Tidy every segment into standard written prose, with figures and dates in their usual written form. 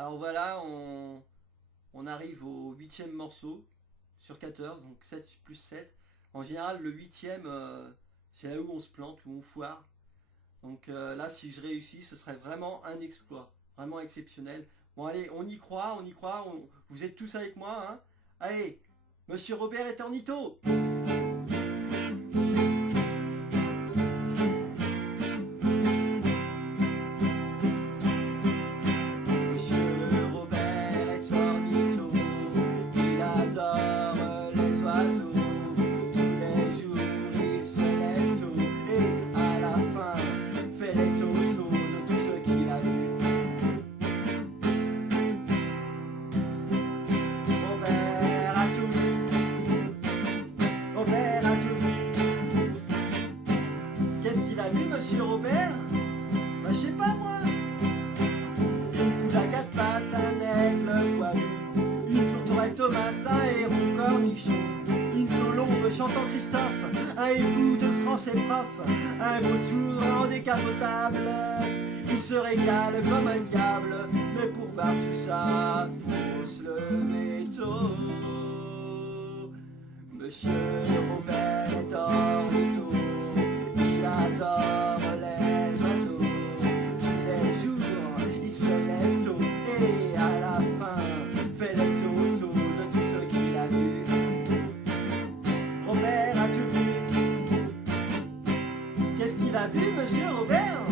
Alors voilà, on arrive au 8e morceau sur 14, donc 7 plus 7. En général, le 8e, c'est là où on se plante, où on foire. Donc là, si je réussis, ce serait vraiment un exploit, vraiment exceptionnel. Bon allez, on y croit, vous êtes tous avec moi, hein. Allez, Monsieur Robert est ornitho. Monsieur Robert, bah, je sais pas moi, une poule à quatre pattes, un aigle poilu, une tourterelle tomate, un héron cornichon, une colombe chantant Christophe, un hibou de français prof, un vautour en décapotable. Il se régale comme un diable, mais pour voir tout ça, faut se lever tôt. Monsieur Robert est ornitho, il adore les oiseaux. Tous les jours, il se lève tôt et à la fin fait les totos de tout ce qu'il a vu. Robert a tout vu. Qu'est-ce qu'il a vu, Monsieur Robert?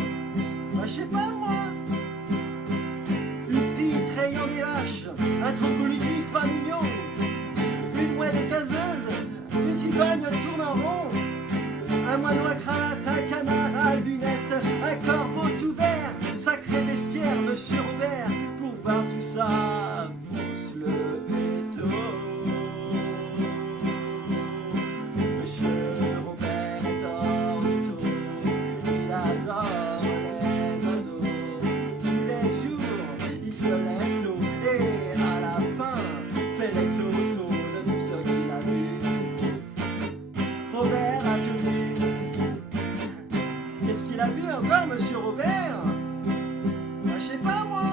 Bah, je sais pas moi. Une pie trayant des vaches, un troglodyte pas mignon, une mouette gazeuse, une cigogne tourne en rond, un moineau à cravate, un canard à lunettes, un corbeau tout vert, sacré bestiaire, Monsieur Robert. Pour voir tout ça, faut se lever tôt. Monsieur Robert est ornitho, il adore les oiseaux. Tous les jours, il se lève tôt et à la fin fait les totos de tout ce qu'il a vu. Robert a tout vu. Qu'est-ce qu'il a vu encore, Monsieur Robert? Ben, je sais pas moi.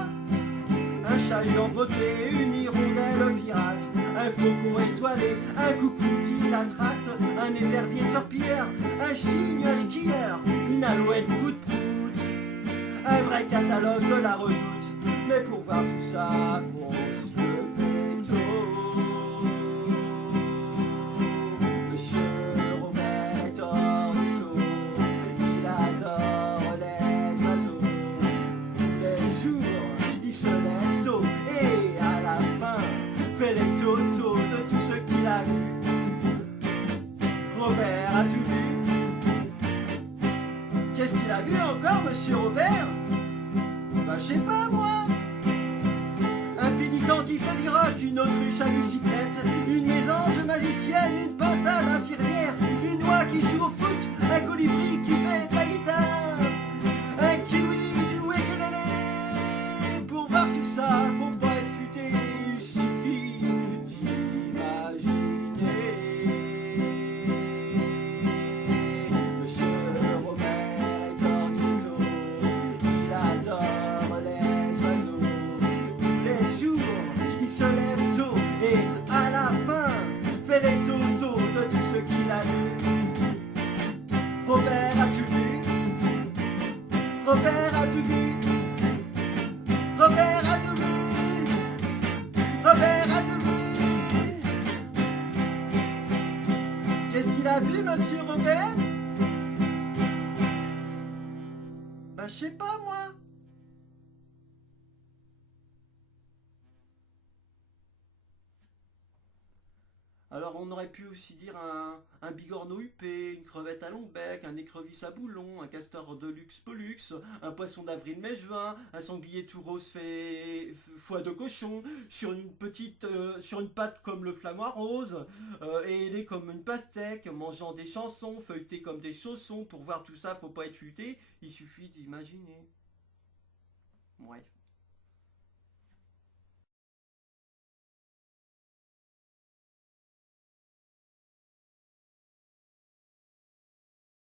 Un chalut en beauté, une hirondelle pirate, un faucon étoilé, un coucou dilatrate, un épervier torpilleur, un cygne skieur, une alouette prout-prout, un vrai catalogue de la redoute. Mais pour voir tout ça, faut se lever tôt. Monsieur Robert est ornitho, il adore les oiseaux. Tous les jours, il se lève tôt et à la fin fait les totos de tout ce qu'il a vu. Robert a tout vu. Qu'est-ce qu'il a vu encore, Monsieur Robert? Bah, je sais pas moi. Un pénitent qui fait du rock, une autruche à bicyclette, une mésange magicienne, une pintade infirmière, une oie qui joue au foot, un colibri qui fait de la guitare, un kiwi du ukulélé. Pour voir tout ça, faut pas être futé, il suffit d'imaginer. Monsieur Robert est ornitho, il adore les oiseaux. Tous les jours, il se lève tôt et à la fin fait les totos de tout ce qu'il a vu. Robert a tout vu. Robert a tout vu. Robert a tout vu. Robert a tout vu. Qu'est-ce qu'il a vu, Monsieur Robert? Bah, je sais pas moi. Alors on aurait pu aussi dire un bigorneau huppé, une crevette à long bec, un écrevisse à boulon, un castor de luxe pollux, un poisson d'avril mai-juin, un sanglier tout rose fait foie de cochon, sur une patte comme le flamant rose, ailé comme une pastèque, mangeant des chansons, feuilleté comme des chaussons. Pour voir tout ça, faut pas être futé, il suffit d'imaginer. Bref.